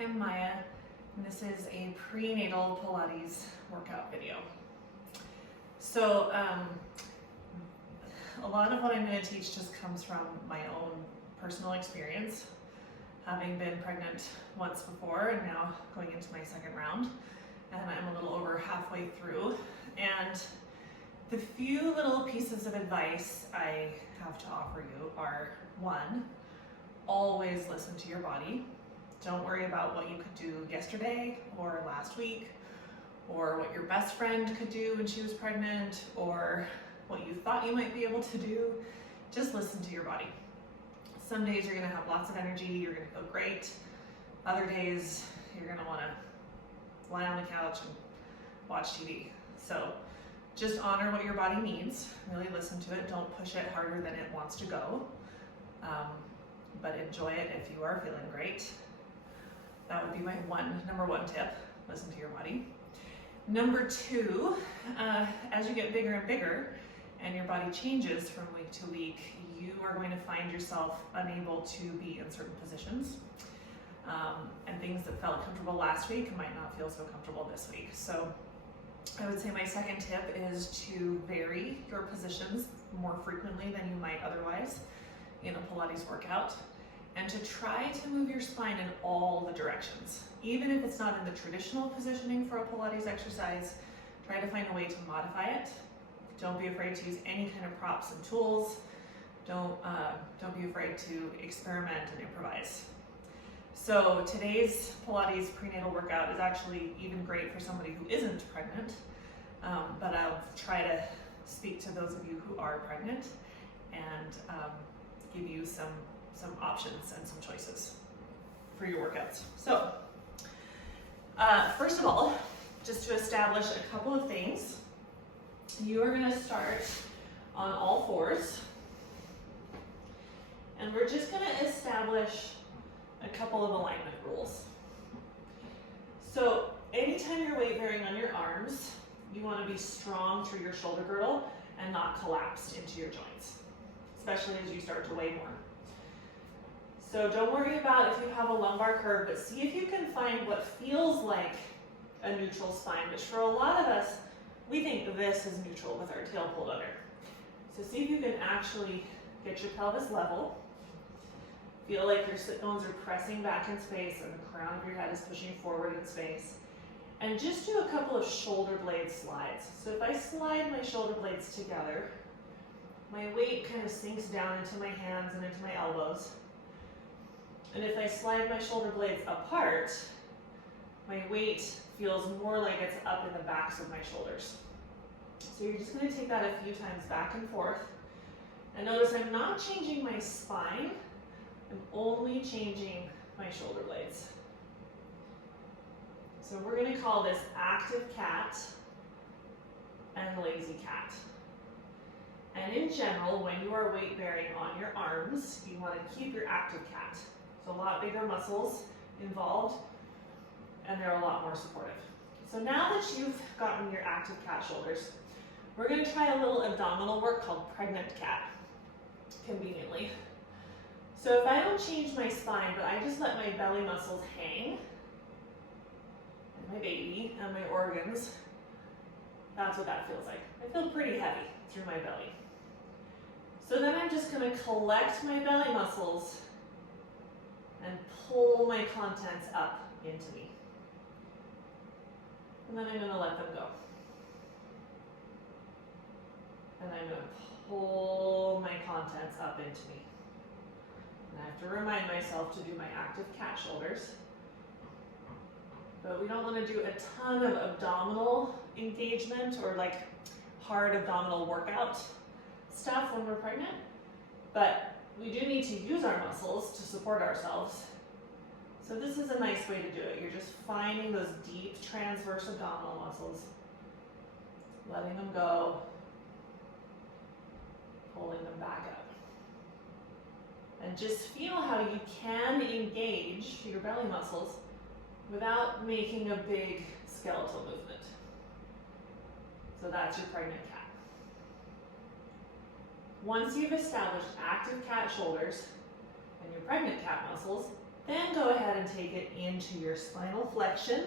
I'm Maya, and this is a prenatal Pilates workout video. So a lot of what I'm going to teach just comes from my own personal experience, having been pregnant once before and now going into my second round, and I'm a little over halfway through. And the few little pieces of advice I have to offer you are: one, always listen to your body. Don't worry about what you could do yesterday or last week, or what your best friend could do when she was pregnant, or what you thought you might be able to do. Just listen to your body. Some days you're gonna have lots of energy, you're gonna feel great. Other days you're gonna wanna lie on the couch and watch TV. So just honor what your body needs, really listen to it. Don't push it harder than it wants to go, but enjoy it if you are feeling great. That would be my number one tip: listen to your body. Number two, as you get bigger and bigger and your body changes from week to week, you are going to find yourself unable to be in certain positions. And things that felt comfortable last week might not feel so comfortable this week. So I would say my second tip is to vary your positions more frequently than you might otherwise in a Pilates workout, and to try to move your spine in all the directions. Even if it's not in the traditional positioning for a Pilates exercise, try to find a way to modify it. Don't be afraid to use any kind of props and tools. Don't be afraid to experiment and improvise. So today's Pilates prenatal workout is actually even great for somebody who isn't pregnant, but I'll try to speak to those of you who are pregnant and give you some options and some choices for your workouts. So first of all, just to establish a couple of things, you are going to start on all fours, and we're just going to establish a couple of alignment rules. So anytime you're weight bearing on your arms, you want to be strong through your shoulder girdle and not collapsed into your joints, especially as you start to weigh more. So don't worry about if you have a lumbar curve, but see if you can find what feels like a neutral spine, which for a lot of us, we think this is neutral with our tail pulled under. So see if you can actually get your pelvis level. Feel like your sit bones are pressing back in space and the crown of your head is pushing forward in space. And just do a couple of shoulder blade slides. So if I slide my shoulder blades together, my weight kind of sinks down into my hands and into my elbows. And if I slide my shoulder blades apart, my weight feels more like it's up in the backs of my shoulders. So you're just going to take that a few times back and forth. And notice I'm not changing my spine, I'm only changing my shoulder blades. So we're going to call this active cat and lazy cat. And in general, when you are weight bearing on your arms, you want to keep your active cat. So a lot bigger muscles involved, and they're a lot more supportive. So now that you've gotten your active cat shoulders, we're going to try a little abdominal work called pregnant cat, conveniently. So if I don't change my spine, but I just let my belly muscles hang, and my baby and my organs, that's what that feels like. I feel pretty heavy through my belly. So then I'm just going to collect my belly muscles and pull my contents up into me. And then I'm going to let them go. And I'm going to pull my contents up into me. And I have to remind myself to do my active cat shoulders. But we don't want to do a ton of abdominal engagement or like hard abdominal workout stuff when we're pregnant. But we do need to use our muscles to support ourselves. So this is a nice way to do it. You're just finding those deep transverse abdominal muscles, letting them go, pulling them back up. And just feel how you can engage your belly muscles without making a big skeletal movement. So that's your pregnant cat. Once you've established active cat shoulders and your pregnant cat muscles, Then go ahead and take it into your spinal flexion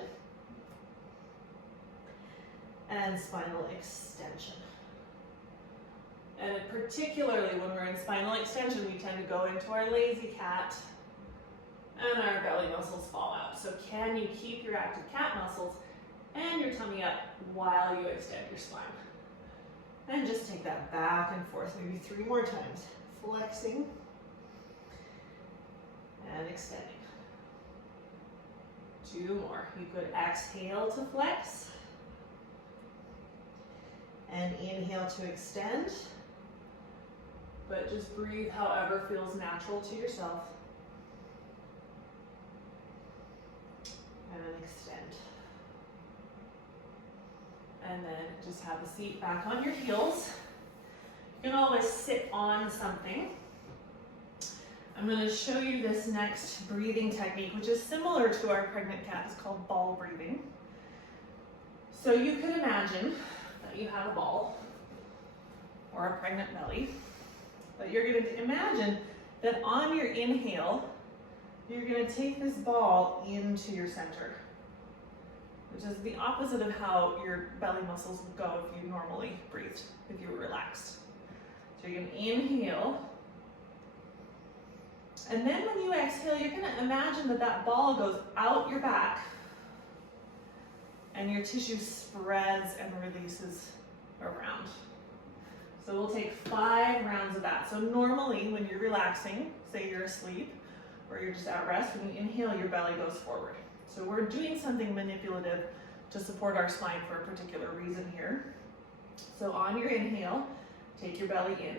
and spinal extension. And particularly when we're in spinal extension, we tend to go into our lazy cat and our belly muscles fall out. So can you keep your active cat muscles and your tummy up while you extend your spine? And just take that back and forth, maybe 3 more times. Flexing and extending. 2 more. You could exhale to flex and inhale to extend, but just breathe however feels natural to yourself. And extend. And then just have the seat back on your heels. You can always sit on something. I'm going to show you this next breathing technique, which is similar to our pregnant cat. It's called ball breathing. So you could imagine that you have a ball or a pregnant belly, but you're going to imagine that on your inhale, you're going to take this ball into your center, which is the opposite of how your belly muscles would go if you normally breathed, if you were relaxed. So you're going to inhale, and then when you exhale, you're going to imagine that that ball goes out your back and your tissue spreads and releases around. So we'll take 5 rounds of that. So normally when you're relaxing, say you're asleep or you're just at rest, when you inhale, your belly goes forward. So we're doing something manipulative to support our spine for a particular reason here. So on your inhale, take your belly in.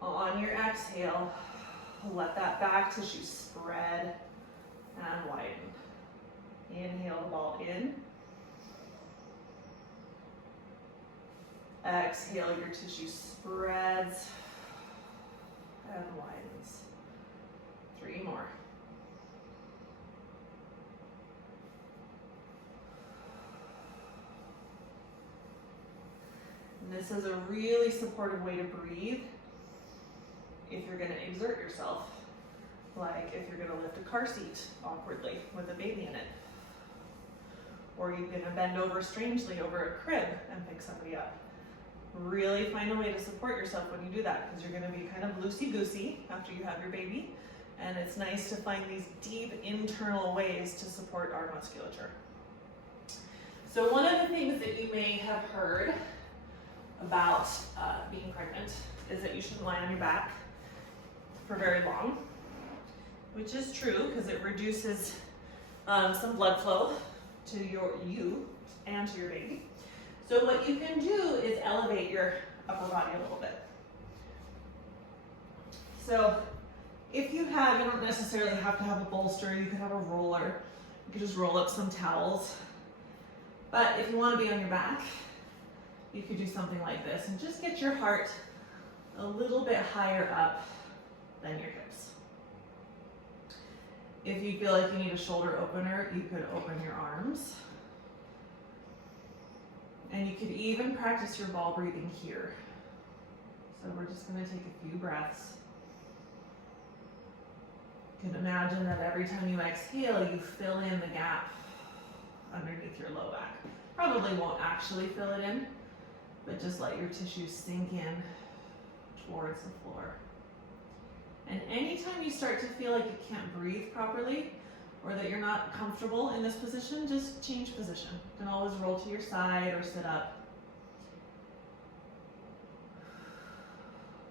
On your exhale, let that back tissue spread and widen. Inhale the ball in. Exhale, your tissue spreads and widens. 3 more. And this is a really supportive way to breathe if you're going to exert yourself, like if you're going to lift a car seat awkwardly with a baby in it, or you're going to bend over strangely over a crib and pick somebody up. Really find a way to support yourself when you do that, because you're going to be kind of loosey-goosey after you have your baby, and it's nice to find these deep internal ways to support our musculature. So one of the things that you may have heard about being pregnant is that you shouldn't lie on your back for very long, which is true because it reduces some blood flow to you and to your baby. So what you can do is elevate your upper body a little bit. So if you don't necessarily have to have a bolster, you could have a roller, you could just roll up some towels. But if you want to be on your back, you could do something like this and just get your heart a little bit higher up than your hips. If you feel like you need a shoulder opener, you could open your arms. And you could even practice your ball breathing here. So we're just going to take a few breaths. You can imagine that every time you exhale, you fill in the gap underneath your low back. Probably won't actually fill it in, but just let your tissues sink in towards the floor. And anytime you start to feel like you can't breathe properly, or that you're not comfortable in this position, just change position. You can always roll to your side or sit up.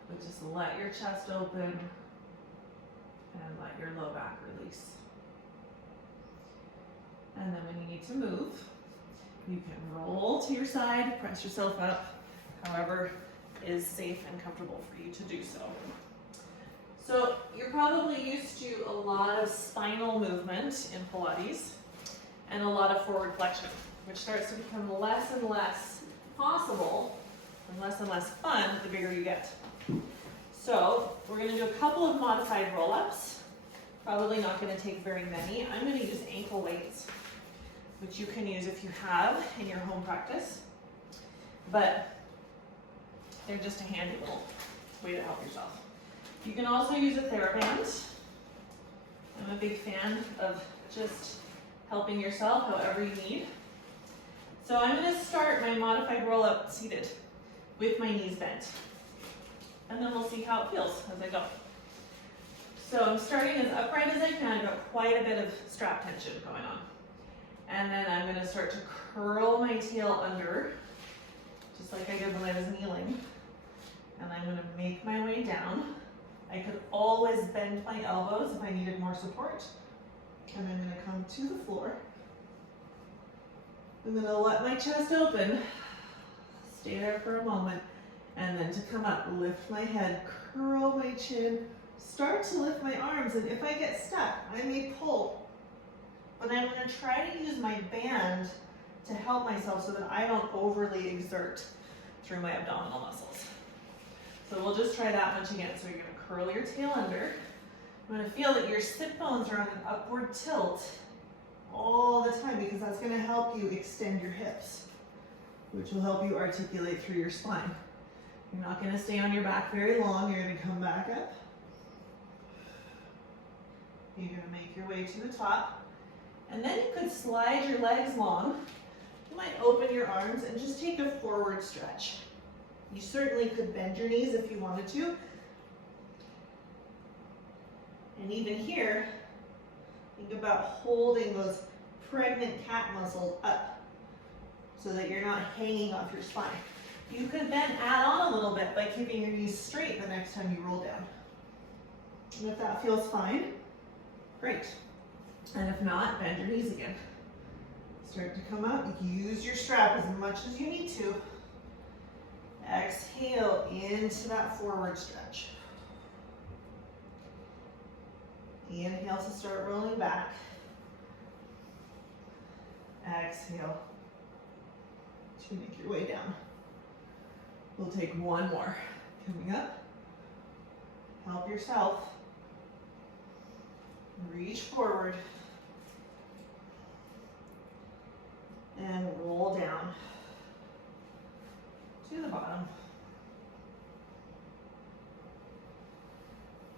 But just let your chest open and let your low back release. And then when you need to move, you can roll to your side, press yourself up, however is safe and comfortable for you to do so. So you're probably used to a lot of spinal movement in Pilates and a lot of forward flexion, which starts to become less and less possible and less fun the bigger you get. So we're going to do a couple of modified roll-ups. Probably not going to take very many. I'm going to use ankle weights, which you can use if you have in your home practice, but they're just a handy little way to help yourself. You can also use a TheraBand. I'm a big fan of just helping yourself however you need. So I'm going to start my modified roll-up seated with my knees bent. And then we'll see how it feels as I go. So I'm starting as upright as I can. I've got quite a bit of strap tension going on. And then I'm going to start to curl my tail under, just like I did when I was kneeling. And I'm going to make my way down. I could always bend my elbows if I needed more support. And I'm going to come to the floor. I'm going to let my chest open, stay there for a moment, and then to come up, lift my head, curl my chin, start to lift my arms, and if I get stuck, I may pull. But I'm going to try to use my band to help myself so that I don't overly exert through my abdominal muscles. So we'll just try that much again. So you're going to curl your tail under. I'm going to feel that your sit bones are on an upward tilt all the time because that's going to help you extend your hips, which will help you articulate through your spine. You're not going to stay on your back very long. You're going to come back up. You're going to make your way to the top. And then you could slide your legs long. You might open your arms and just take a forward stretch. You certainly could bend your knees if you wanted to. And even here, think about holding those pregnant cat muscles up so that you're not hanging off your spine. You could then add on a little bit by keeping your knees straight the next time you roll down. And if that feels fine, great. And if not, bend your knees again. Start to come up. Use your strap as much as you need to. Exhale into that forward stretch. Inhale to start rolling back. Exhale to make your way down. We'll take one more. Coming up. Help yourself. Reach forward. And roll down to the bottom.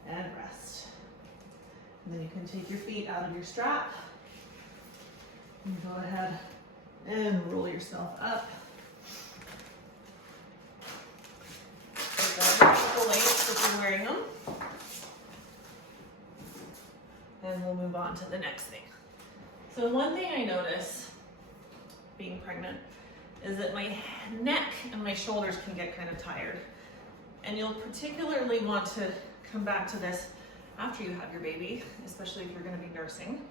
And rest. And then you can take your feet out of your strap. And go ahead and roll yourself up. Take off the weights if you're wearing them. And we'll move on to the next thing. So one thing I notice being pregnant is that my neck and my shoulders can get kind of tired. And you'll particularly want to come back to this after you have your baby, especially if you're going to be nursing,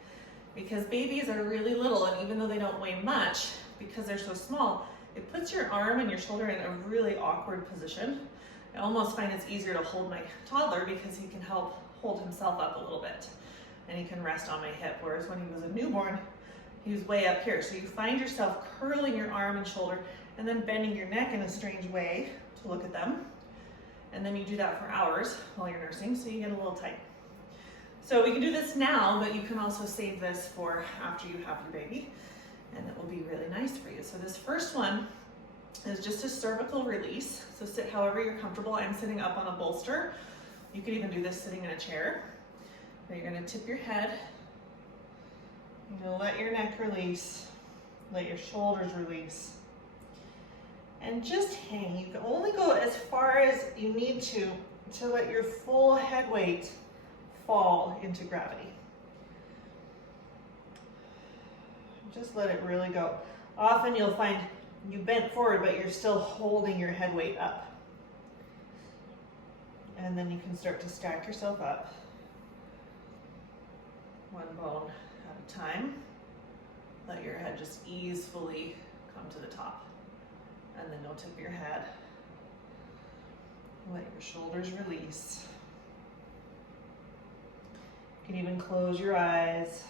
because babies are really little, and even though they don't weigh much, because they're so small, it puts your arm and your shoulder in a really awkward position. I almost find it's easier to hold my toddler because he can help hold himself up a little bit, and he can rest on my hip, whereas when he was a newborn, he was way up here. So you find yourself curling your arm and shoulder and then bending your neck in a strange way to look at them. And then you do that for hours while you're nursing, so you get a little tight. So we can do this now, but you can also save this for after you have your baby, and it will be really nice for you. So this first one is just a cervical release. So sit however you're comfortable. I'm sitting up on a bolster. You could even do this sitting in a chair. But you're gonna tip your head. You're gonna let your neck release, let your shoulders release. And just hang. You can only go as far as you need to let your full head weight fall into gravity. Just let it really go. Often you'll find you bent forward, but you're still holding your head weight up. And then you can start to stack yourself up. One bone at a time. Let your head just easily come to the top. And then you'll tip your head. Let your shoulders release. You can even close your eyes.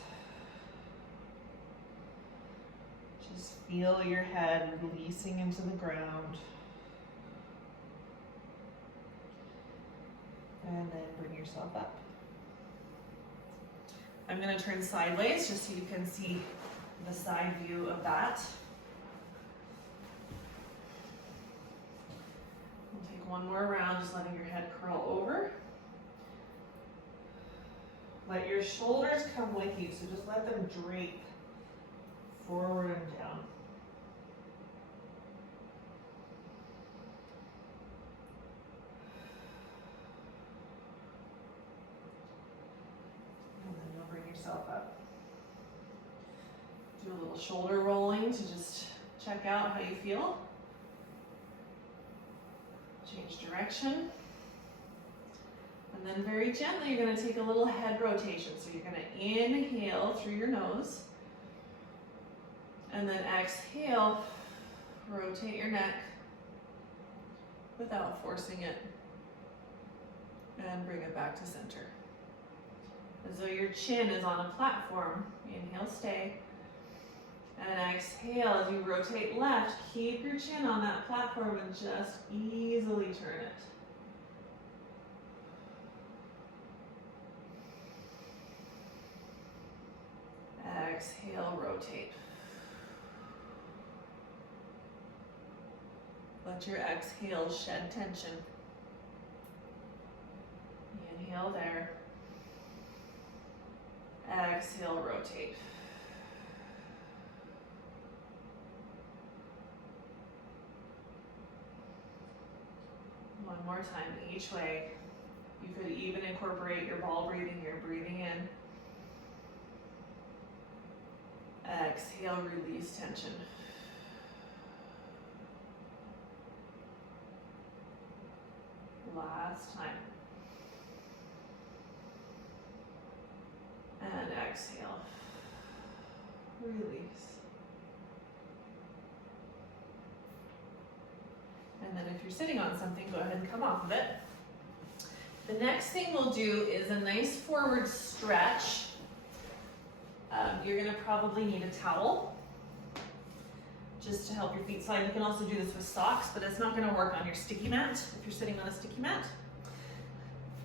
Just feel your head releasing into the ground. And then bring yourself up. I'm going to turn sideways just so you can see the side view of that. We'll take one more round, just letting your head curl over. Let your shoulders come with you, so just let them drape forward and down. And then you'll bring yourself up. Do a little shoulder rolling to just check out how you feel. Change direction. And then very gently, you're going to take a little head rotation. So you're going to inhale through your nose. And then exhale, rotate your neck without forcing it. And bring it back to center. As though your chin is on a platform. Inhale, stay. And exhale, as you rotate left, keep your chin on that platform and just easily turn it. Exhale, rotate. Let your exhale shed tension. Inhale there. Exhale, rotate. One more time, each way. You could even incorporate your ball breathing here, breathing in. Exhale, release tension. Last time. And exhale. Release. And then if you're sitting on something, go ahead and come off of it. The next thing we'll do is a nice forward stretch. You're gonna probably need a towel just to help your feet slide. You can also do this with socks, but it's not gonna work on your sticky mat if you're sitting on a sticky mat.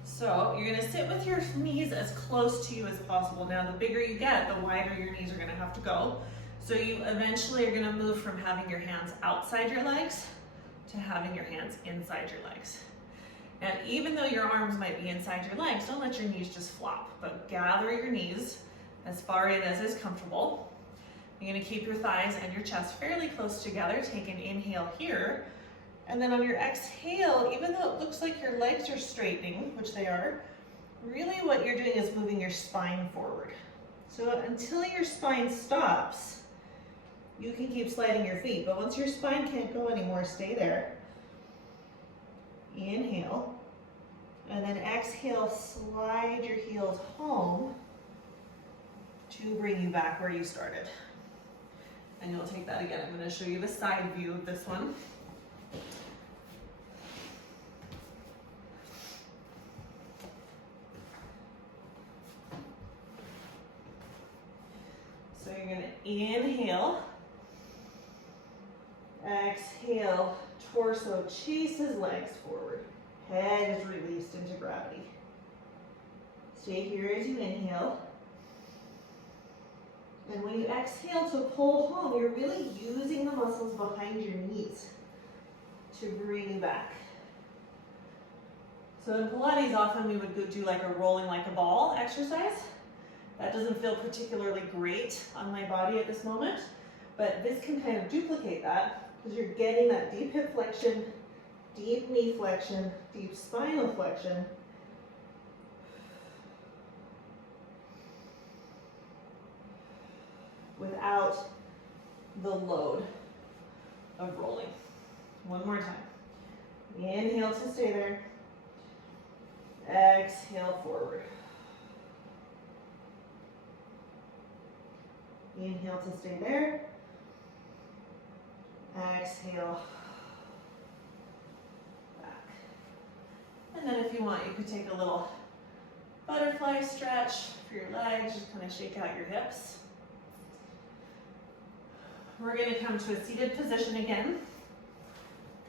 So you're gonna sit with your knees as close to you as possible. Now, the bigger you get, the wider your knees are gonna have to go. So you eventually are gonna move from having your hands outside your legs to having your hands inside your legs. And even though your arms might be inside your legs, don't let your knees just flop, but gather your knees as far in as is comfortable. You're gonna keep your thighs and your chest fairly close together. Take an inhale here. And then on your exhale, even though it looks like your legs are straightening, which they are, really what you're doing is moving your spine forward. So until your spine stops, you can keep sliding your feet, but once your spine can't go anymore, stay there. Inhale, and then exhale, slide your heels home to bring you back where you started. And you'll take that again. I'm going to show you the side view of this one. So you're going to inhale, exhale, torso chases legs forward. Head is released into gravity. Stay here as you inhale. And when you exhale to pull home, you're really using the muscles behind your knees to bring you back. So in Pilates, often we would do like a rolling like a ball exercise. That doesn't feel particularly great on my body at this moment, but this can kind of duplicate that because you're getting that deep hip flexion, deep knee flexion, deep spinal flexion. Without the load of rolling. One more time. Inhale to stay there. Exhale forward. Inhale to stay there. Exhale back. And then if you want, you could take a little butterfly stretch for your legs. Just kind of shake out your hips. We're going to come to a seated position again.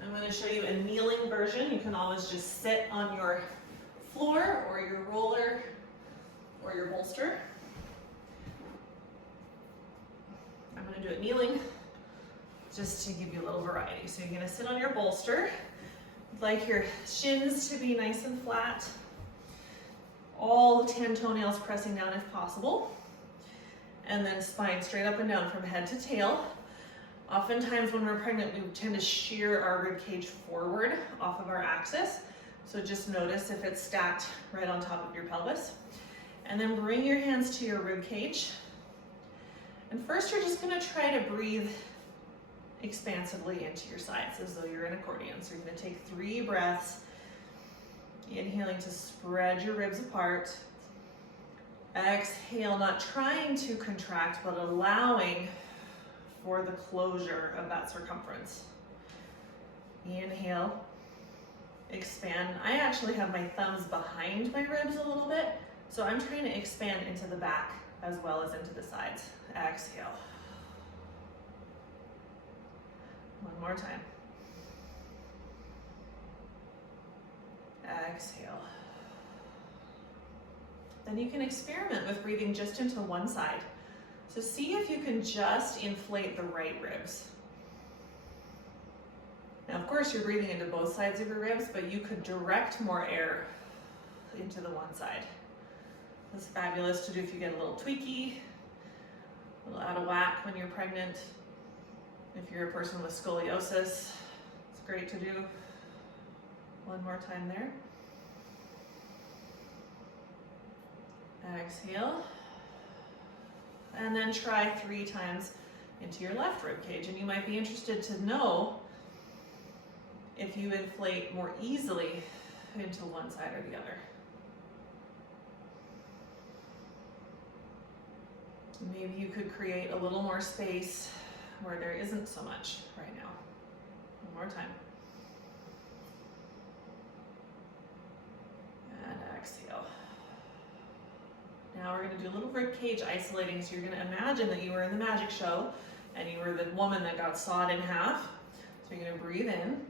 I'm going to show you a kneeling version. You can always just sit on your floor or your roller or your bolster. I'm going to do it kneeling just to give you a little variety. So you're going to sit on your bolster. You'd like your shins to be nice and flat. All both 10 toenails pressing down if possible. And then spine straight up and down from head to tail. Oftentimes when we're pregnant, we tend to shear our rib cage forward off of our axis. So just notice if it's stacked right on top of your pelvis. And then bring your hands to your rib cage. And first you're just gonna try to breathe expansively into your sides as though you're an accordion. So you're gonna take 3 breaths, inhaling to spread your ribs apart. Exhale, not trying to contract, but allowing for the closure of that circumference. Inhale, expand. I actually have my thumbs behind my ribs a little bit, so I'm trying to expand into the back as well as into the sides. Exhale. One more time. Exhale. Then you can experiment with breathing just into one side. So see if you can just inflate the right ribs. Now, of course, you're breathing into both sides of your ribs, but you could direct more air into the one side. This is fabulous to do if you get a little tweaky, a little out of whack when you're pregnant. If you're a person with scoliosis, it's great to do. One more time there. Exhale. And then try 3 times into your left rib cage. And you might be interested to know if you inflate more easily into one side or the other. Maybe you could create a little more space where there isn't so much right now. One more time. And exhale. Now we're going to do a little rib cage isolating. So you're going to imagine that you were in the magic show and you were the woman that got sawed in half. So you're going to breathe in.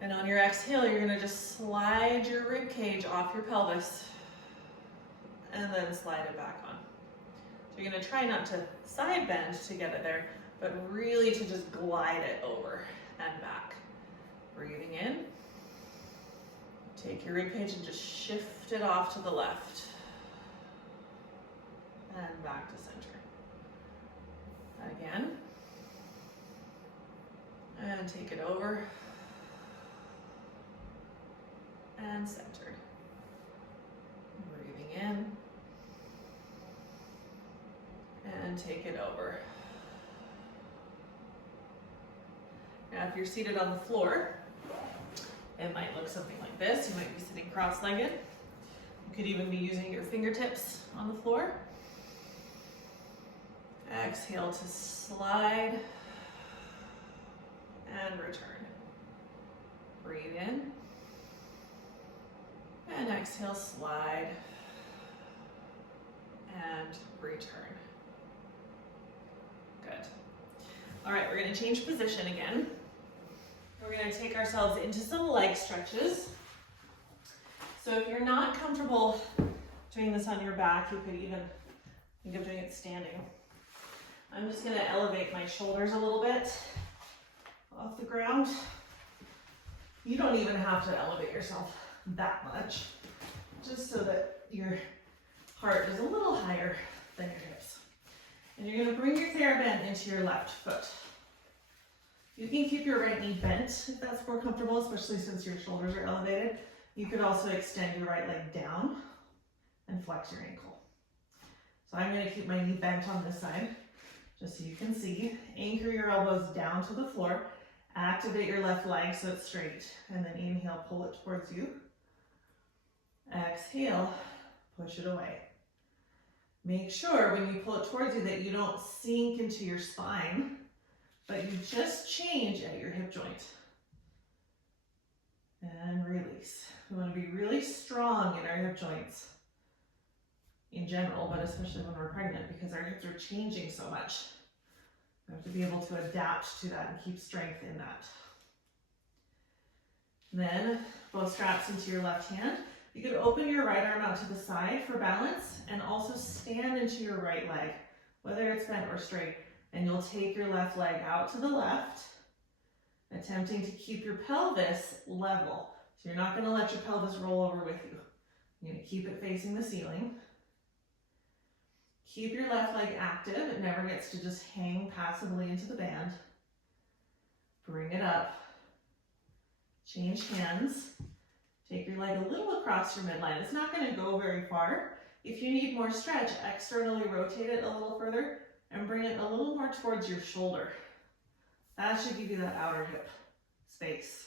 And on your exhale, you're going to just slide your rib cage off your pelvis and then slide it back on. So you're going to try not to side bend to get it there, but really to just glide it over and back. Breathing in. Take your rib cage and just shift it off to the left. And back to center. Again. And take it over. And centered. Breathing in. And take it over. Now if you're seated on the floor, it might look something like this. You might be sitting cross-legged. You could even be using your fingertips on the floor. Exhale to slide and return. Breathe in. And exhale, slide and return. Good. All right, we're going to change position again. We're going to take ourselves into some leg stretches. So if you're not comfortable doing this on your back, you could even think of doing it standing. I'm just going to elevate my shoulders a little bit off the ground. You don't even have to elevate yourself that much, just so that your heart is a little higher than your hips. And you're going to bring your TheraBand into your left foot. You can keep your right knee bent if that's more comfortable, especially since your shoulders are elevated. You could also extend your right leg down and flex your ankle. So I'm going to keep my knee bent on this side, just so you can see. Anchor your elbows down to the floor. Activate your left leg so it's straight. And then inhale, pull it towards you. Exhale, push it away. Make sure when you pull it towards you that you don't sink into your spine, but you just change at your hip joint. And release. We want to be really strong in our hip joints in general, but especially when we're pregnant because our hips are changing so much. We have to be able to adapt to that and keep strength in that. Then both straps into your left hand. You could open your right arm out to the side for balance and also stand into your right leg, whether it's bent or straight. And you'll take your left leg out to the left, attempting to keep your pelvis level. So you're not going to let your pelvis roll over with you. You're gonna keep it facing the ceiling. Keep your left leg active. It never gets to just hang passively into the band. Bring it up. Change hands. Take your leg a little across your midline. It's not going to go very far. If you need more stretch, externally rotate it a little further and bring it a little more towards your shoulder. That should give you that outer hip space.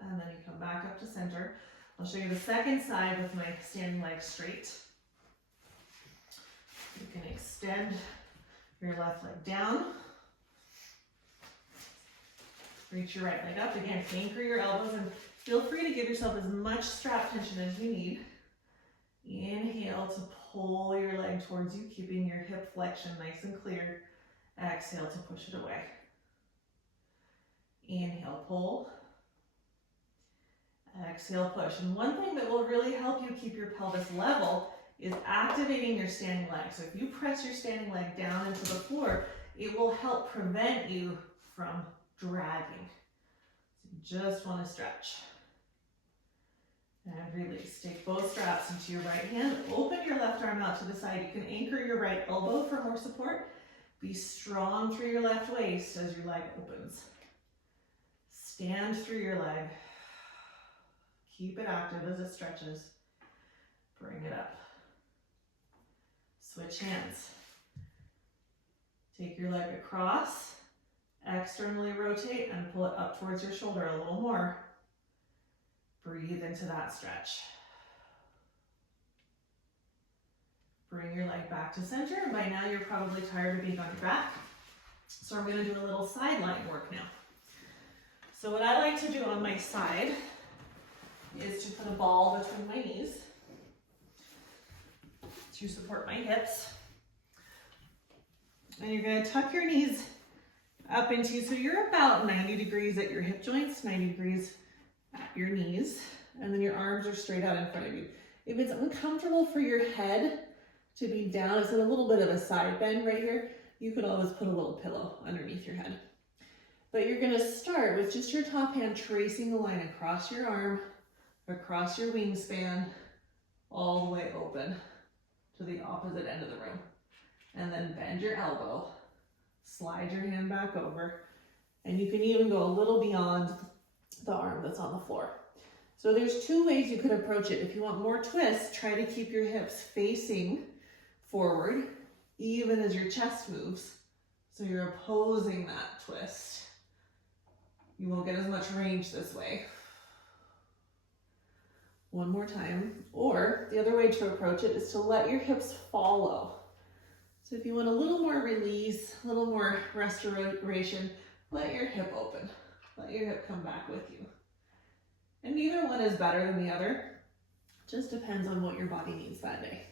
And then you come back up to center. I'll show you the second side with my standing leg straight. You can extend your left leg down. Reach your right leg up. Again, anchor your elbows and feel free to give yourself as much strap tension as you need. Inhale to pull your leg towards you, keeping your hip flexion nice and clear. Exhale to push it away. Inhale, pull. Exhale, push. And one thing that will really help you keep your pelvis level is activating your standing leg. So if you press your standing leg down into the floor, it will help prevent you from dragging. So you just want to stretch. And release. Take both straps into your right hand. Open your left arm out to the side. You can anchor your right elbow for more support. Be strong through your left waist as your leg opens. Stand through your leg. Keep it active as it stretches. Bring it up. Switch hands. Take your leg across, externally rotate and pull it up towards your shoulder a little more. Breathe into that stretch. Bring your leg back to center, and by now you're probably tired of being on your back. So I'm going to do a little sideline work now. So what I like to do on my side is to put a ball between my knees to support my hips. And you're going to tuck your knees up into, so you're about 90 degrees at your hip joints, 90 degrees at your knees, and then your arms are straight out in front of you. If it's uncomfortable for your head to be down, it's in a little bit of a side bend right here, you could always put a little pillow underneath your head. But you're going to start with just your top hand tracing a line across your arm, across your wingspan, all the way open to the opposite end of the room. And then bend your elbow, slide your hand back over, and you can even go a little beyond the arm that's on the floor. So there's two ways you could approach it. If you want more twist, try to keep your hips facing forward, even as your chest moves. So you're opposing that twist. You won't get as much range this way. One more time. Or the other way to approach it is to let your hips follow. So if you want a little more release, a little more restoration, let your hip open. Let your hip come back with you. And neither one is better than the other. Just depends on what your body needs that day.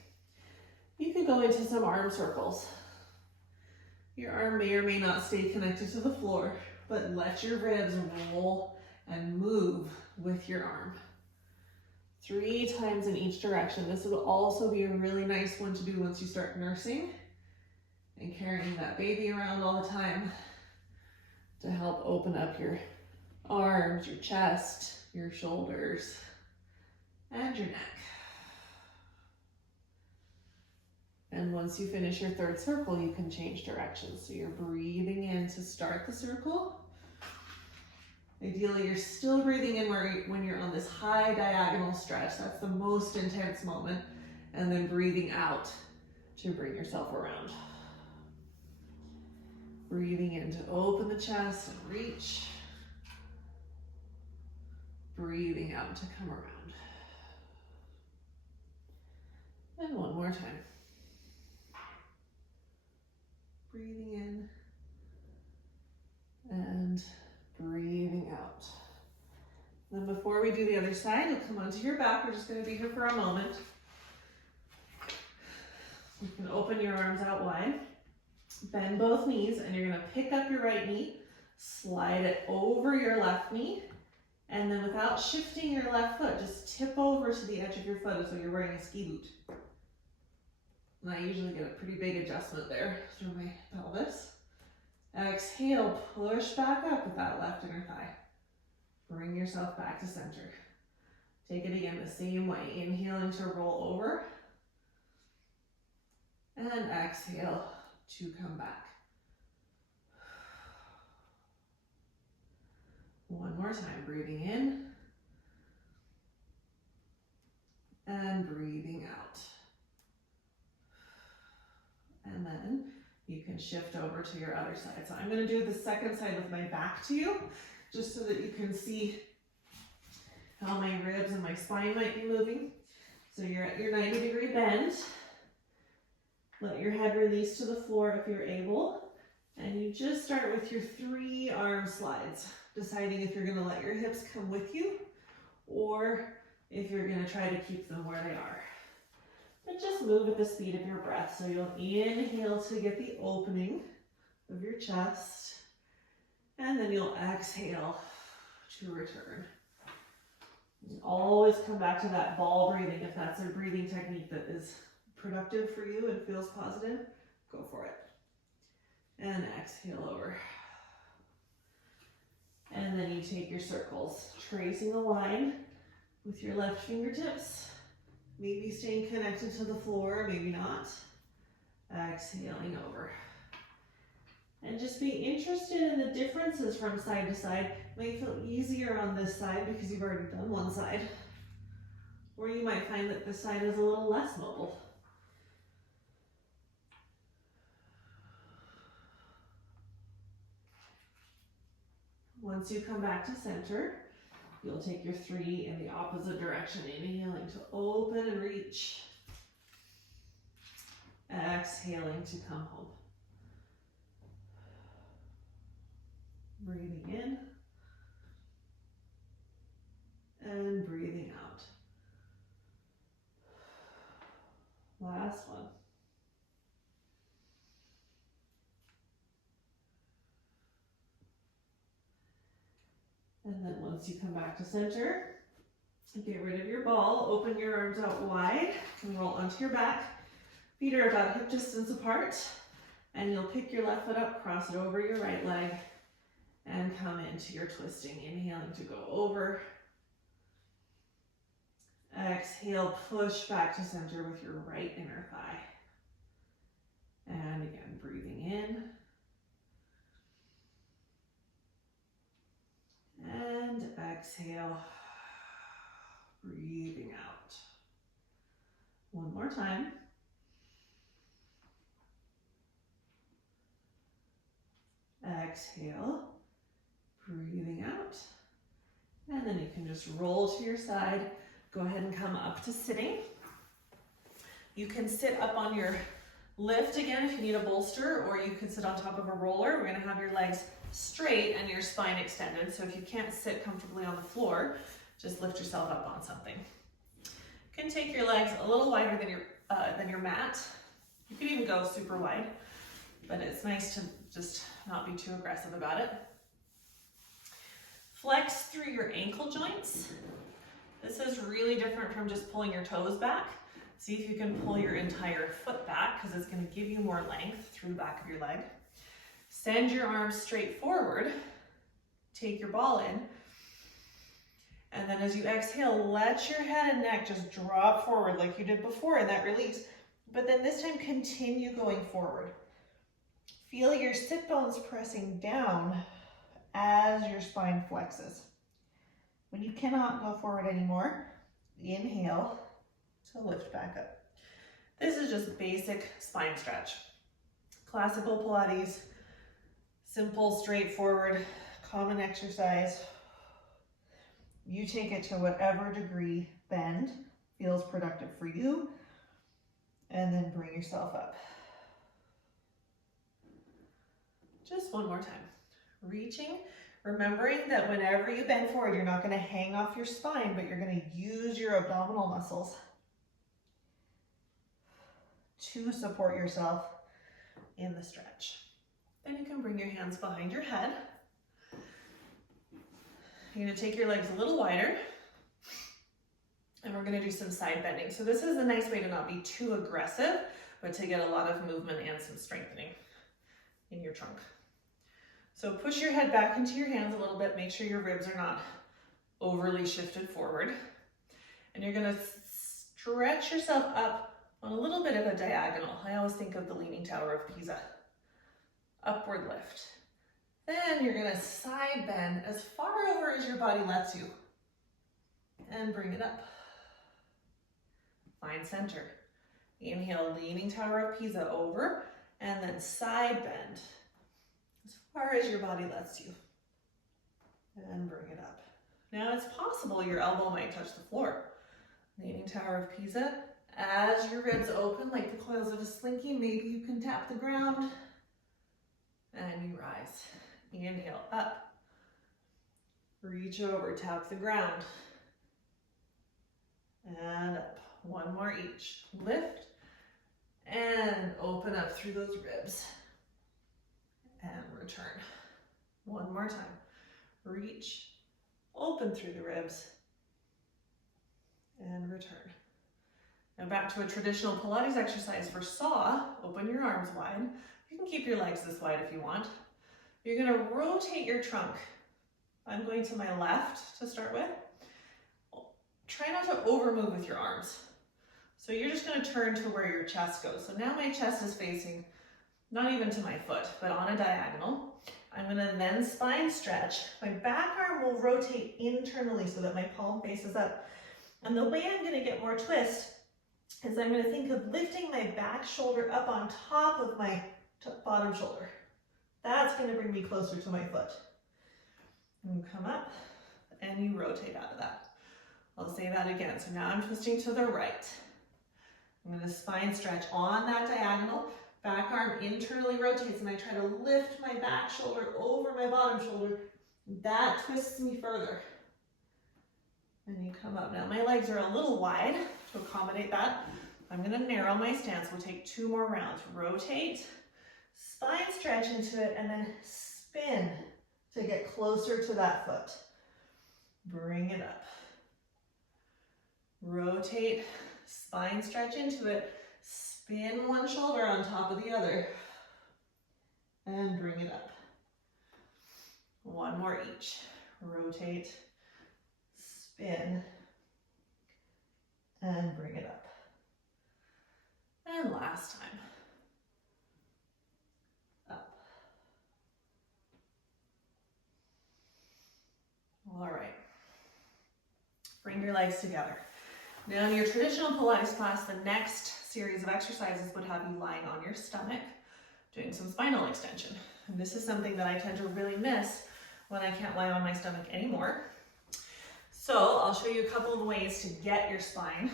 You can go into some arm circles. Your arm may or may not stay connected to the floor, but let your ribs roll and move with your arm. 3 times in each direction. This will also be a really nice one to do once you start nursing and carrying that baby around all the time to help open up your arms, your chest, your shoulders, and your neck. And once you finish your third circle, you can change directions. So you're breathing in to start the circle. Ideally, you're still breathing in when you're on this high diagonal stretch. That's the most intense moment. And then breathing out to bring yourself around. Breathing in to open the chest and reach. Breathing out to come around. And one more time. Breathing in and breathing out. Then before we do the other side, you'll come onto your back. We're just going to be here for a moment. You can open your arms out wide. Bend both knees, and you're going to pick up your right knee, slide it over your left knee, and then without shifting your left foot, just tip over to the edge of your foot as though you're wearing a ski boot. And I usually get a pretty big adjustment there through my pelvis. Exhale, push back up with that left inner thigh. Bring yourself back to center. Take it again the same way. Inhaling to roll over. And exhale to come back. One more time, breathing in. And breathing out. And then you can shift over to your other side. So I'm going to do the second side with my back to you, just so that you can see how my ribs and my spine might be moving. So you're at your 90-degree bend. Let your head release to the floor if you're able. And you just start with your 3 arm slides, deciding if you're going to let your hips come with you or if you're going to try to keep them where they are. But just move at the speed of your breath. So you'll inhale to get the opening of your chest, and then you'll exhale to return. And always come back to that ball breathing. If that's a breathing technique that is productive for you and feels positive, go for it. And exhale over. And then you take your circles, tracing a line with your left fingertips. Maybe staying connected to the floor, maybe not. Exhaling over. And just be interested in the differences from side to side. It might feel easier on this side because you've already done one side. Or you might find that this side is a little less mobile. Once you come back to center, you'll take your 3 in the opposite direction, inhaling to open and reach. Exhaling to come home. Breathing in and breathing out. Last one. And then once you come back to center, get rid of your ball, open your arms out wide, and roll onto your back. Feet are about hip distance apart, and you'll pick your left foot up, cross it over your right leg, and come into your twisting. Inhaling to go over. Exhale, push back to center with your right inner thigh. And again, breathing in. And exhale, breathing out. One more time. Exhale, breathing out. And then you can just roll to your side. Go ahead and come up to sitting. You can sit up on your lift again if you need a bolster, or you can sit on top of a roller. We're going to have your legs straight and your spine extended. So if you can't sit comfortably on the floor, just lift yourself up on something. You can take your legs a little wider than your mat. You could even go super wide, but it's nice to just not be too aggressive about it. Flex through your ankle joints. This is really different from just pulling your toes back. See if you can pull your entire foot back, because it's going to give you more length through the back of your leg. Send your arms straight forward. Take your ball in. And then as you exhale, let your head and neck just drop forward like you did before in that release. But then this time, continue going forward. Feel your sit bones pressing down as your spine flexes. When you cannot go forward anymore, inhale to lift back up. This is just basic spine stretch. Classical Pilates, simple, straightforward, common exercise. You take it to whatever degree bend feels productive for you, and then bring yourself up. Just one more time. Reaching, remembering that whenever you bend forward, you're not going to hang off your spine, but you're going to use your abdominal muscles to support yourself in the stretch. Then you can bring your hands behind your head. You're going to take your legs a little wider, and we're going to do some side bending. So this is a nice way to not be too aggressive, but to get a lot of movement and some strengthening in your trunk. So push your head back into your hands a little bit. Make sure your ribs are not overly shifted forward. And you're gonna stretch yourself up on a little bit of a diagonal. I always think of the Leaning Tower of Pisa. Upward lift. Then you're gonna side bend as far over as your body lets you. And bring it up. Find center. Inhale, Leaning Tower of Pisa over, and then side bend as far as your body lets you. And bring it up. Now it's possible your elbow might touch the floor. Leaning Tower of Pisa. As your ribs open like the coils of a slinky, maybe you can tap the ground. And you rise. Inhale, up. Reach over, tap the ground. And up. One more each. Lift and open up through those ribs. And return. One more time. Reach, open through the ribs, and return. Now back to a traditional Pilates exercise for saw. Open your arms wide. You can keep your legs this wide if you want. You're going to rotate your trunk. I'm going to my left to start with. Try not to over move with your arms. So you're just going to turn to where your chest goes. So now my chest is facing not even to my foot, but on a diagonal. I'm going to then spine stretch. My back arm will rotate internally so that my palm faces up. And the way I'm going to get more twist is I'm going to think of lifting my back shoulder up on top of my bottom shoulder. That's going to bring me closer to my foot. And you come up and you rotate out of that. I'll say that again. So now I'm twisting to the right. I'm going to spine stretch on that diagonal. Back arm internally rotates and I try to lift my back shoulder over my bottom shoulder. That twists me further. And you come up. Now my legs are a little wide to accommodate that. I'm going to narrow my stance. We'll take 2 more rounds. Rotate, spine stretch into it, and then spin to get closer to that foot. Bring it up. Rotate, spine stretch into it. Spin one shoulder on top of the other. And bring it up. One more each. Rotate, spin, and bring it up. And last time. Up. All right. Bring your legs together. Now in your traditional Pilates class, the next series of exercises would have you lying on your stomach, doing some spinal extension. And this is something that I tend to really miss when I can't lie on my stomach anymore. So I'll show you a couple of ways to get your spine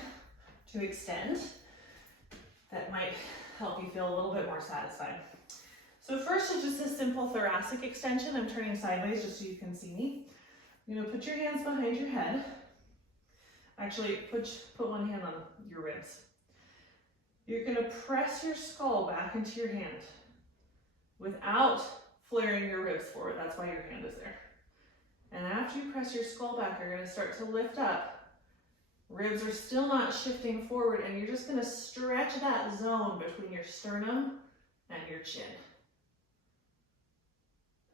to extend that might help you feel a little bit more satisfied. So first is just a simple thoracic extension. I'm turning sideways just so you can see me. You're gonna put your hands behind your head. Actually, put one hand on your ribs. You're gonna press your skull back into your hand without flaring your ribs forward. That's why your hand is there. And after you press your skull back, you're gonna start to lift up. Ribs are still not shifting forward, and you're just gonna stretch that zone between your sternum and your chin.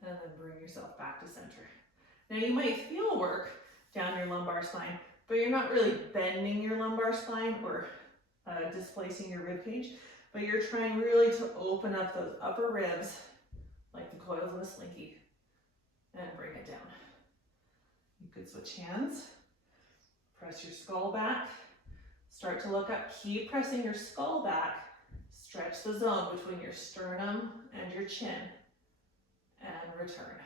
And then bring yourself back to center. Now you might feel work down your lumbar spine, but you're not really bending your lumbar spine or displacing your rib cage, but you're trying really to open up those upper ribs like the coils of a slinky and bring it down. You could switch hands, press your skull back, start to look up, keep pressing your skull back, stretch the zone between your sternum and your chin, and return.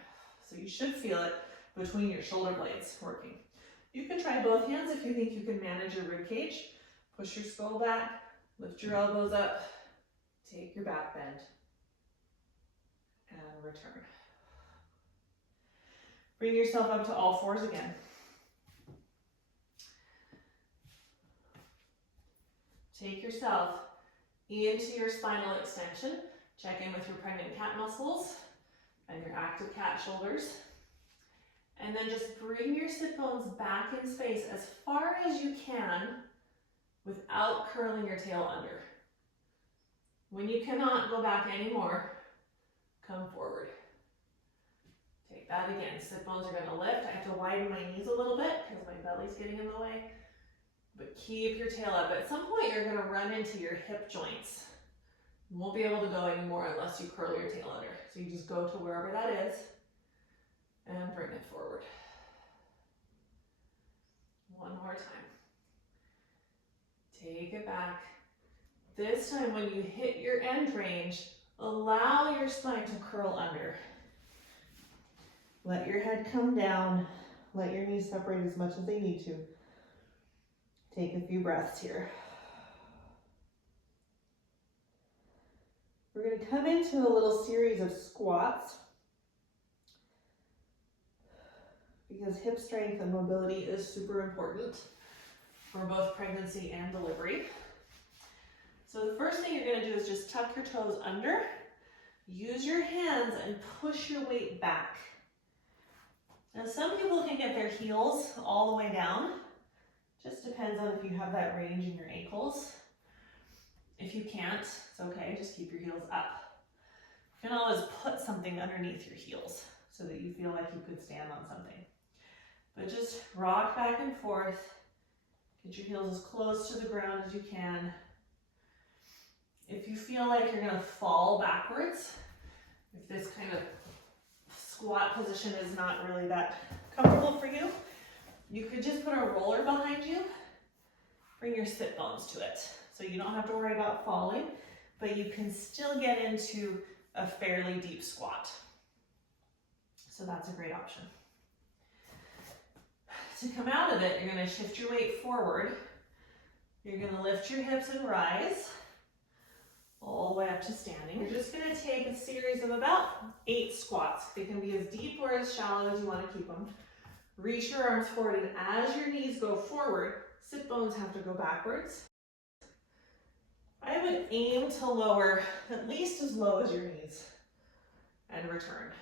So you should feel it between your shoulder blades working. You can try both hands if you think you can manage your rib cage. Push your skull back, lift your elbows up, take your back bend, and return. Bring yourself up to all fours again. Take yourself into your spinal extension. Check in with your pregnant cat muscles and your active cat shoulders. And then just bring your sit bones back in space as far as you can without curling your tail under. When you cannot go back anymore, come forward. Take that again. Sit bones are gonna lift. I have to widen my knees a little bit because my belly's getting in the way. But keep your tail up. At some point, you're gonna run into your hip joints. You won't be able to go anymore unless you curl your tail under. So you just go to wherever that is and bring it forward. One more time. Take it back. This time when you hit your end range, allow your spine to curl under. Let your head come down. Let your knees separate as much as they need to. Take a few breaths here. We're going to come into a little series of squats because hip strength and mobility is super important for both pregnancy and delivery. So the first thing you're going to do is just tuck your toes under, use your hands and push your weight back. Now some people can get their heels all the way down. Just depends on if you have that range in your ankles. If you can't, it's okay, just keep your heels up. You can always put something underneath your heels so that you feel like you could stand on something. But just rock back and forth. Get your heels as close to the ground as you can. If you feel like you're gonna fall backwards, if this kind of squat position is not really that comfortable for you, you could just put a roller behind you. Bring your sit bones to it. So you don't have to worry about falling, but you can still get into a fairly deep squat. So that's a great option. To come out of it, you're going to shift your weight forward. You're going to lift your hips and rise all the way up to standing. You're just going to take a series of about 8 squats. They can be as deep or as shallow as you want to keep them. Reach your arms forward, and as your knees go forward, sit bones have to go backwards. I would aim to lower at least as low as your knees and return.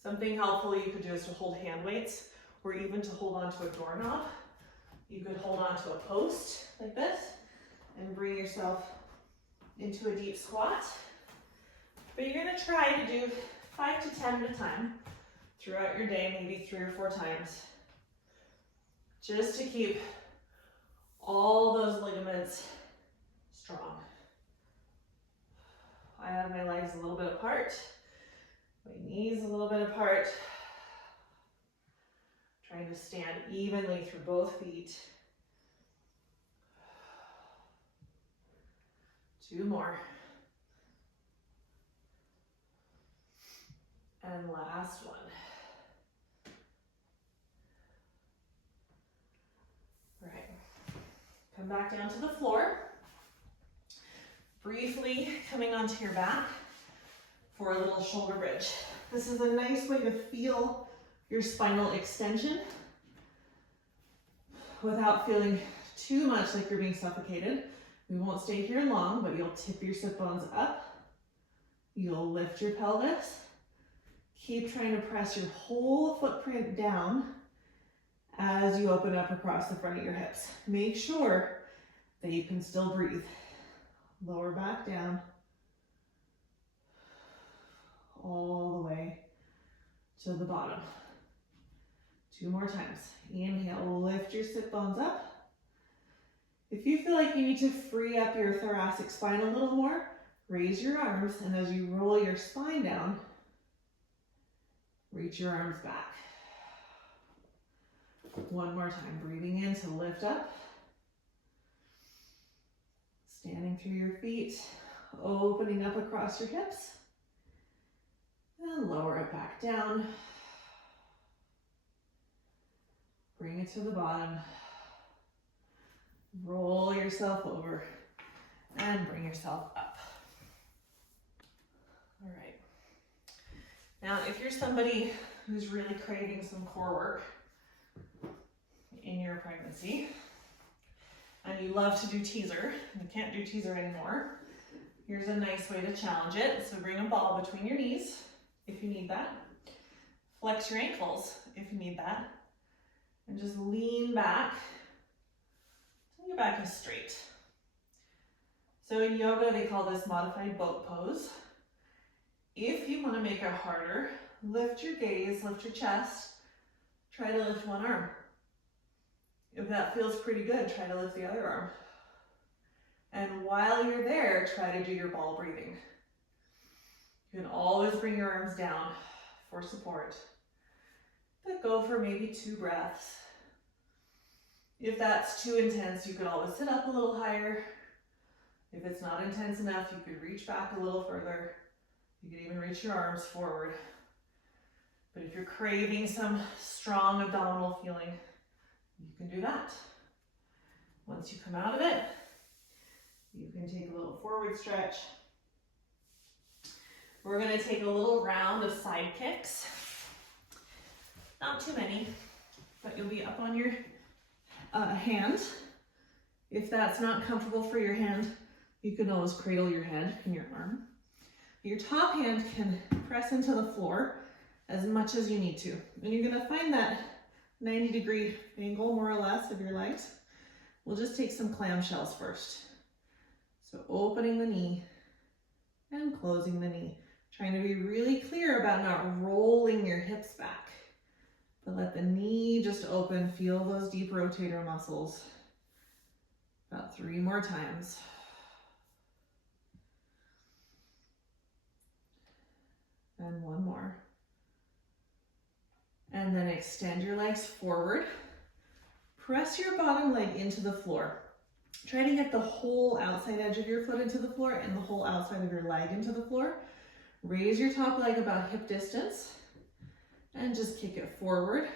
Something helpful you could do is to hold hand weights, or even to hold onto a doorknob. You could hold onto a post like this and bring yourself into a deep squat. But you're gonna try to do 5 to 10 at a time throughout your day, maybe 3 or 4 times, just to keep all those ligaments strong. I have my legs a little bit apart, my knees a little bit apart. Trying to stand evenly through both feet. 2 more. And last one. All right. Come back down to the floor. Briefly coming onto your back for a little shoulder bridge. This is a nice way to feel your spinal extension without feeling too much like you're being suffocated. We won't stay here long, but you'll tip your sit bones up. You'll lift your pelvis. Keep trying to press your whole footprint down as you open up across the front of your hips. Make sure that you can still breathe. Lower back down. All the way to the bottom. 2 more times. Inhale, lift your sit bones up. If you feel like you need to free up your thoracic spine a little more, raise your arms, and as you roll your spine down, reach your arms back. 1 more time, breathing in to lift up. Standing through your feet, opening up across your hips, and lower it back down. Bring it to the bottom. Roll yourself over and bring yourself up. All right. Now, if you're somebody who's really craving some core work in your pregnancy, and you love to do teaser, and you can't do teaser anymore, here's a nice way to challenge it. So bring a ball between your knees if you need that. Flex your ankles if you need that. And just lean back until your back is straight. So in yoga, they call this modified boat pose. If you want to make it harder, lift your gaze, lift your chest. Try to lift one arm. If that feels pretty good, try to lift the other arm. And while you're there, try to do your ball breathing. You can always bring your arms down for support, but go for maybe 2 breaths. If that's too intense, you could always sit up a little higher. If it's not intense enough, you could reach back a little further. You could even reach your arms forward. But if you're craving some strong abdominal feeling, you can do that. Once you come out of it, you can take a little forward stretch. We're going to take a little round of side kicks. Not too many, but you'll be up on your hand. If that's not comfortable for your hand, you can always cradle your head in your arm. Your top hand can press into the floor as much as you need to. And you're going to find that 90-degree angle, more or less, of your legs. We'll just take some clamshells first. So opening the knee and closing the knee. Trying to be really clear about not rolling your hips back, but let the knee just open. Feel those deep rotator muscles. About 3 more times. And 1 more. And then extend your legs forward. Press your bottom leg into the floor. Try to get the whole outside edge of your foot into the floor and the whole outside of your leg into the floor. Raise your top leg about hip distance and just kick it forward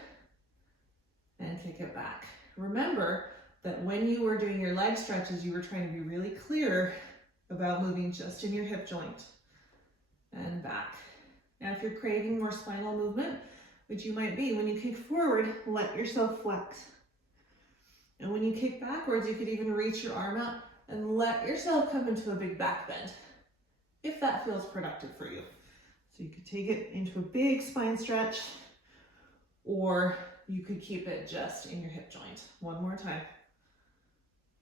and kick it back. Remember that when you were doing your leg stretches, you were trying to be really clear about moving just in your hip joint and back. Now, if you're craving more spinal movement, which you might be, when you kick forward, let yourself flex. And when you kick backwards, you could even reach your arm out and let yourself come into a big back bend, if that feels productive for you. So you could take it into a big spine stretch, or you could keep it just in your hip joint. 1 more time.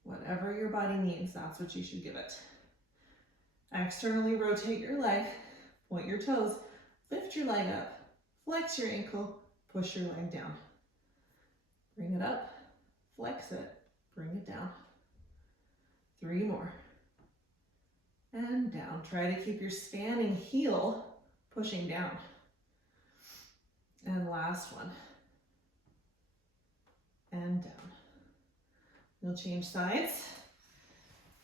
Whatever your body needs, that's what you should give it. Externally rotate your leg, point your toes, lift your leg up, flex your ankle, push your leg down. Bring it up, flex it, bring it down. 3 more. And down. Try to keep your standing heel pushing down. And last one. And down. You'll change sides.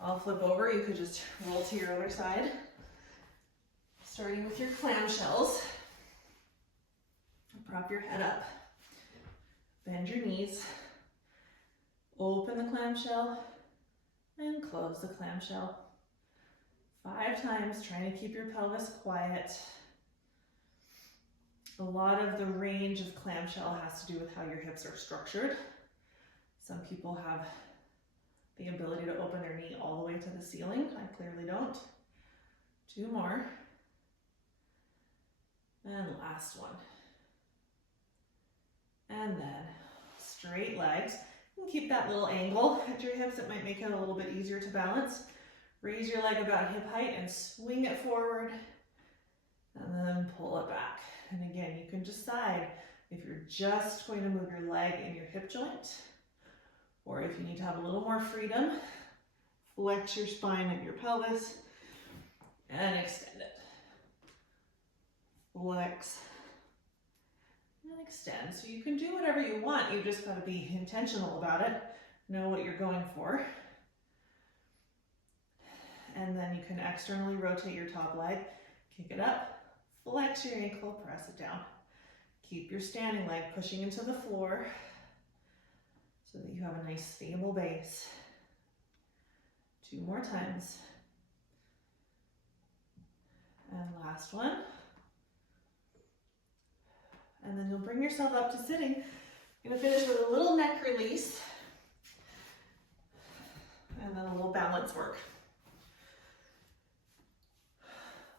I'll flip over. You could just roll to your other side. Starting with your clamshells. Prop your head up. Bend your knees. Open the clamshell and close the clamshell. 5 times, trying to keep your pelvis quiet. A lot of the range of clamshell has to do with how your hips are structured. Some people have the ability to open their knee all the way to the ceiling. I clearly don't. 2 more. And last one. And then straight legs. You can keep that little angle at your hips. It might make it a little bit easier to balance. Raise your leg about hip height and swing it forward, and then pull it back. And again, you can decide if you're just going to move your leg in your hip joint, or if you need to have a little more freedom, flex your spine and your pelvis and extend it. Flex and extend. So you can do whatever you want. You've just got to be intentional about it. Know what you're going for. And then you can externally rotate your top leg, kick it up, flex your ankle, press it down. Keep your standing leg pushing into the floor so that you have a nice stable base. 2 more times. And last one. And then you'll bring yourself up to sitting. You're gonna finish with a little neck release and then a little balance work.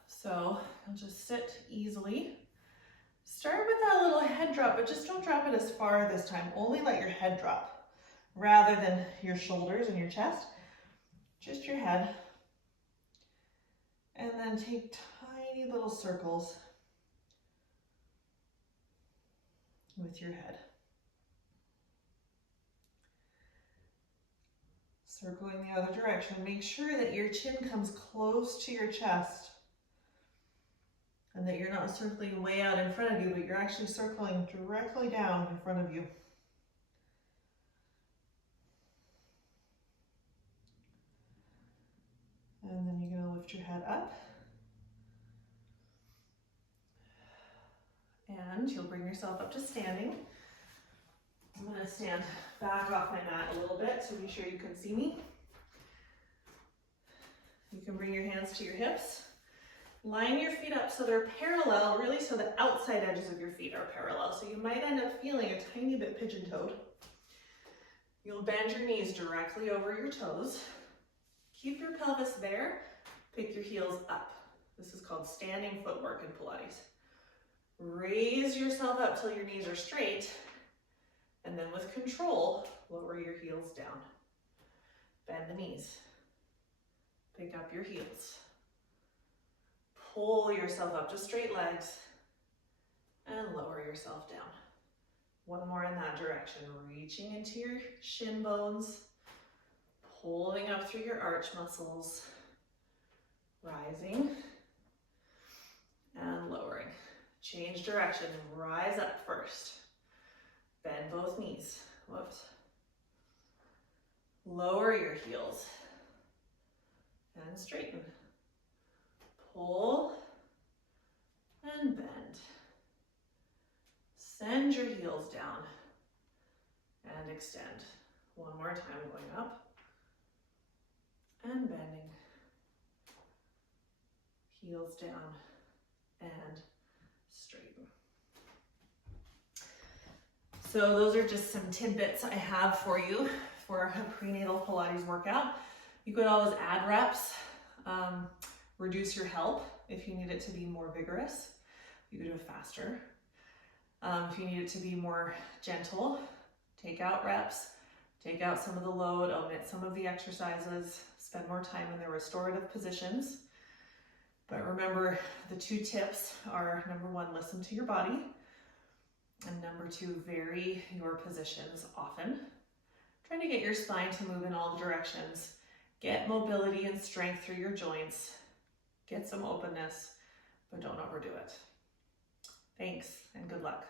So you'll just sit easily. Start with that little head drop, but just don't drop it as far this time. Only let your head drop rather than your shoulders and your chest. Just your head. And then take tiny little circles with your head. Circling the other direction. Make sure that your chin comes close to your chest and that you're not circling way out in front of you, but you're actually circling directly down in front of you. And then you're going to lift your head up. And you'll bring yourself up to standing. I'm going to stand back off my mat a little bit so be sure you can see me. You can bring your hands to your hips. Line your feet up so they're parallel, really, so the outside edges of your feet are parallel. So you might end up feeling a tiny bit pigeon-toed. You'll bend your knees directly over your toes. Keep your pelvis there. Pick your heels up. This is called standing footwork in Pilates. Raise yourself up till your knees are straight, and then with control, lower your heels down. Bend the knees. Pick up your heels. Pull yourself up to straight legs, and lower yourself down. One more in that direction, reaching into your shin bones, pulling up through your arch muscles, rising, and lowering. Change direction, rise up first. Bend both knees, whoops. Lower your heels, and straighten. Pull, and bend. Send your heels down, and extend. One more time, going up, and bending. Heels down, and straighten. So those are just some tidbits I have for you for a prenatal Pilates workout. You could always add reps, reduce your help if you need it to be more vigorous. You could do it faster. If you need it to be more gentle, take out reps, take out some of the load, omit some of the exercises, spend more time in the restorative positions. But remember, the two tips are, number one, listen to your body, and number two, vary your positions often. Trying to get your spine to move in all directions. Get mobility and strength through your joints. Get some openness, but don't overdo it. Thanks, and good luck.